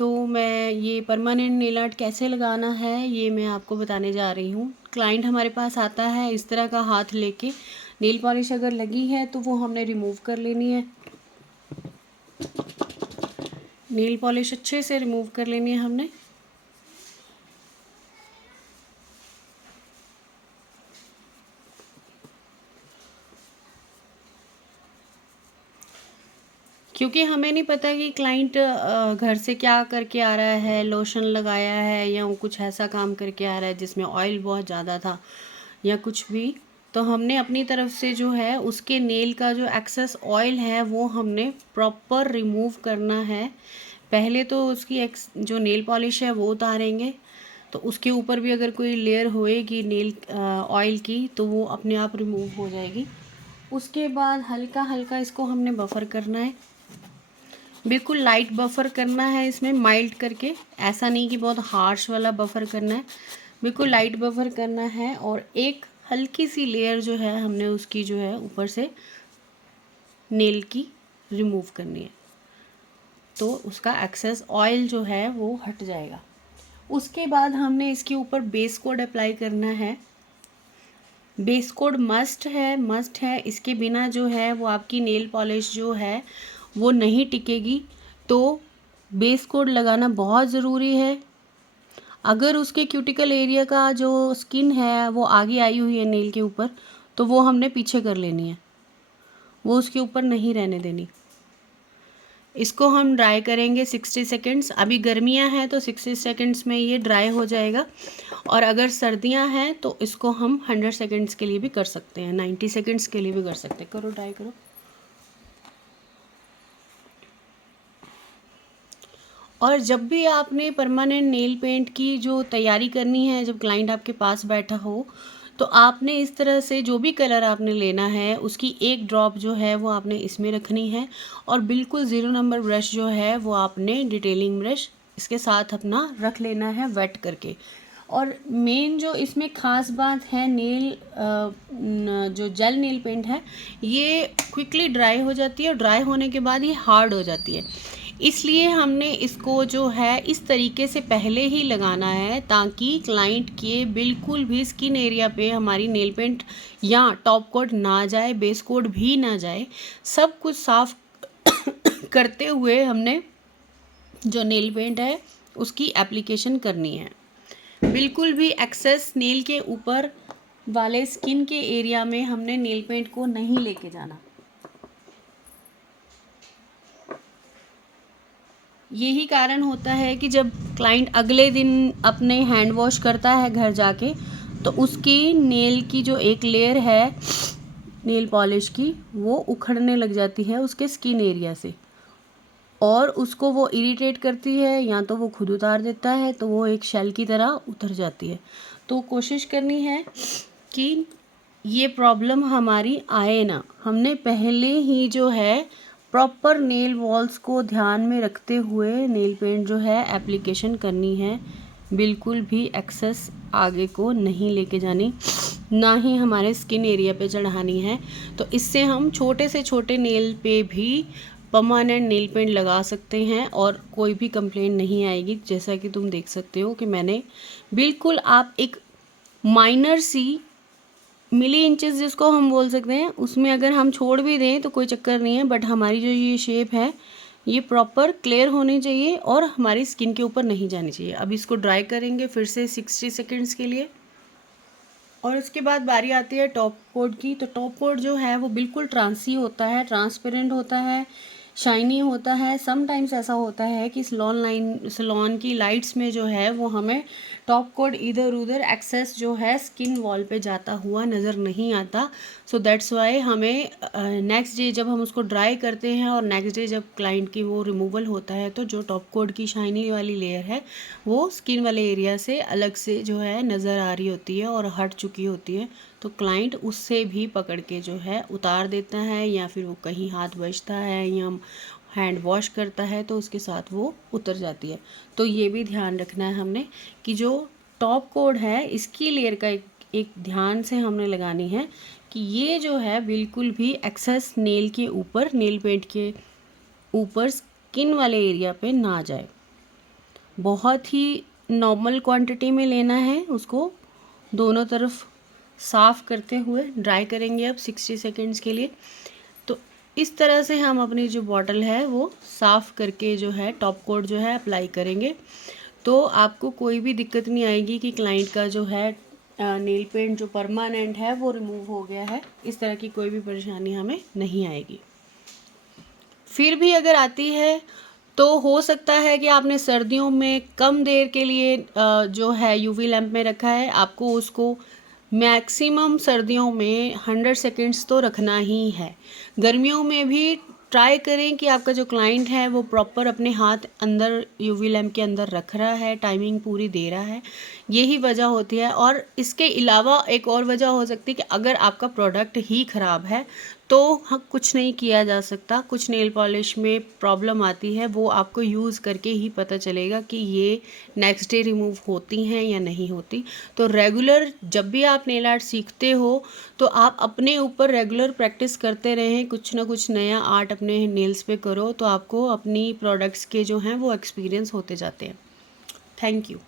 तो मैं ये परमानेंट नेल आर्ट कैसे लगाना है ये मैं आपको बताने जा रही हूँ। क्लाइंट हमारे पास आता है इस तरह का हाथ लेके, नेल पॉलिश अगर लगी है तो वो हमने रिमूव कर लेनी है। नेल पॉलिश अच्छे से रिमूव कर लेनी है हमने। क्योंकि हमें नहीं पता कि क्लाइंट घर से क्या करके आ रहा है, लोशन लगाया है या वो कुछ ऐसा काम करके आ रहा है जिसमें ऑयल बहुत ज़्यादा था या कुछ भी, तो हमने अपनी तरफ से जो है उसके नेल का जो एक्सेस ऑयल है वो हमने प्रॉपर रिमूव करना है। पहले तो उसकी जो नेल पॉलिश है वो उतारेंगे, तो उसके ऊपर भी अगर कोई लेयर होएगी नेल ऑयल की तो वो अपने आप रिमूव हो जाएगी। उसके बाद हल्का हल्का इसको हमने बफ़र करना है, बिल्कुल लाइट बफ़र करना है इसमें, माइल्ड करके, ऐसा नहीं कि बहुत हार्श वाला बफ़र करना है, बिल्कुल लाइट बफ़र करना है। और एक हल्की सी लेयर जो है हमने उसकी जो है ऊपर से नेल की रिमूव करनी है, तो उसका एक्सेस ऑयल जो है वो हट जाएगा। उसके बाद हमने इसके ऊपर बेस कोड अप्लाई करना है। बेस कोड मस्ट है, इसके बिना जो है वो आपकी नेल पॉलिश जो है वो नहीं टिकेगी, तो बेस कोड लगाना बहुत ज़रूरी है। अगर उसके क्यूटिकल एरिया का जो स्किन है वो आगे आई हुई है नेल के ऊपर, तो वो हमने पीछे कर लेनी है, वो उसके ऊपर नहीं रहने देनी। इसको हम ड्राई करेंगे 60 सेकेंड्स। अभी गर्मियां हैं तो 60 सेकेंड्स में ये ड्राई हो जाएगा, और अगर सर्दियां हैं तो इसको हम 100 सेकेंड्स के लिए भी कर सकते हैं, 90 सेकेंड्स के लिए भी कर सकते हैं। करो ड्राई करो। और जब भी आपने परमानेंट नेल पेंट की जो तैयारी करनी है, जब क्लाइंट आपके पास बैठा हो, तो आपने इस तरह से जो भी कलर आपने लेना है उसकी एक ड्रॉप जो है वो आपने इसमें रखनी है, और बिल्कुल 0 नंबर ब्रश जो है वो आपने डिटेलिंग ब्रश इसके साथ अपना रख लेना है वेट करके। और मेन जो इसमें ख़ास बात है, जो जेल नेल पेंट है ये क्विकली ड्राई हो जाती है, और ड्राई होने के बाद ये हार्ड हो जाती है। इसलिए हमने इसको जो है इस तरीके से पहले ही लगाना है, ताकि क्लाइंट के बिल्कुल भी स्किन एरिया पे हमारी नेल पेंट या टॉप कोट ना जाए, बेस कोट भी ना जाए। सब कुछ साफ करते हुए हमने जो नेल पेंट है उसकी एप्लीकेशन करनी है। बिल्कुल भी एक्सेस नेल के ऊपर वाले स्किन के एरिया में हमने नेल पेंट को नहीं लेके जाना। यही कारण होता है कि जब क्लाइंट अगले दिन अपने हैंड वॉश करता है घर जाके, तो उसकी नेल की जो एक लेयर है नेल पॉलिश की वो उखड़ने लग जाती है उसके स्किन एरिया से, और उसको वो इरिटेट करती है, या तो वो खुद उतार देता है तो वो एक शेल की तरह उतर जाती है। तो कोशिश करनी है कि ये प्रॉब्लम हमारी आए ना। हमने पहले ही जो है प्रॉपर नेल वॉल्स को ध्यान में रखते हुए नेल पेंट जो है एप्लीकेशन करनी है, बिल्कुल भी एक्सेस आगे को नहीं लेके जानी, ना ही हमारे स्किन एरिया पे चढ़ानी है। तो इससे हम छोटे से छोटे नेल पे भी परमानेंट नेल पेंट लगा सकते हैं और कोई भी कंप्लेंट नहीं आएगी। जैसा कि तुम देख सकते हो कि मैंने बिल्कुल, आप एक माइनर सी मिली इंचेस जिसको हम बोल सकते हैं, उसमें अगर हम छोड़ भी दें तो कोई चक्कर नहीं है, बट हमारी जो ये शेप है ये प्रॉपर क्लियर होनी चाहिए और हमारी स्किन के ऊपर नहीं जानी चाहिए। अब इसको ड्राई करेंगे फिर से 60 सेकेंड्स के लिए, और उसके बाद बारी आती है टॉप कोट की। तो टॉप कोट जो है वो बिल्कुल ट्रांसी होता है, ट्रांसपेरेंट होता है, शाइनी होता है। समटाइम्स ऐसा होता है कि सलोन की लाइट्स में जो है वो हमें टॉप कोट इधर उधर एक्सेस जो है स्किन वॉल पे जाता हुआ नज़र नहीं आता। सो दैट्स वाई हमें नेक्स्ट डे जब हम उसको ड्राई करते हैं और नेक्स्ट डे जब क्लाइंट की वो रिमूवल होता है, तो जो टॉप कोट की शाइनी वाली लेयर है वो स्किन वाले एरिया से अलग से जो है नज़र आ रही होती है और हट चुकी होती है। तो क्लाइंट उससे भी पकड़ के जो है उतार देता है, या फिर वो कहीं हाथ बचता है या हैंड वॉश करता है तो उसके साथ वो उतर जाती है। तो ये भी ध्यान रखना है हमने कि जो टॉप कोट है इसकी लेयर का एक ध्यान से हमने लगानी है कि ये जो है बिल्कुल भी एक्सेस नेल के ऊपर, नेल पेंट के ऊपर स्किन वाले एरिया पे ना जाए। बहुत ही नॉर्मल क्वांटिटी में लेना है, उसको दोनों तरफ साफ़ करते हुए ड्राई करेंगे अब 60 सेकेंड्स के लिए। तो इस तरह से हम अपनी जो बॉटल है वो साफ़ करके जो है टॉप कोट जो है अप्लाई करेंगे। तो आपको कोई भी दिक्कत नहीं आएगी कि क्लाइंट का जो है नेल पेंट जो परमानेंट है वो रिमूव हो गया है, इस तरह की कोई भी परेशानी हमें नहीं आएगी। फिर भी अगर आती है तो हो सकता है कि आपने सर्दियों में कम देर के लिए जो है यूवी लैंप में रखा है, आपको उसको मैक्सिमम सर्दियों में 100 सेकेंड्स तो रखना ही है। गर्मियों में भी ट्राई करें कि आपका जो क्लाइंट है वो प्रॉपर अपने हाथ अंदर यूवी लैंप के अंदर रख रहा है, टाइमिंग पूरी दे रहा है, यही वजह होती है। और इसके अलावा एक और वजह हो सकती है कि अगर आपका प्रोडक्ट ही ख़राब है तो कुछ नहीं किया जा सकता। कुछ नेल पॉलिश में प्रॉब्लम आती है, वो आपको यूज़ करके ही पता चलेगा कि ये नेक्स्ट डे रिमूव होती हैं या नहीं होती। तो रेगुलर जब भी आप नेल आर्ट सीखते हो तो आप अपने ऊपर रेगुलर प्रैक्टिस करते रहें, कुछ ना कुछ नया आर्ट अपने नेल्स पे करो, तो आपको अपनी प्रोडक्ट्स के जो हैं वो एक्सपीरियंस होते जाते हैं। Thank you.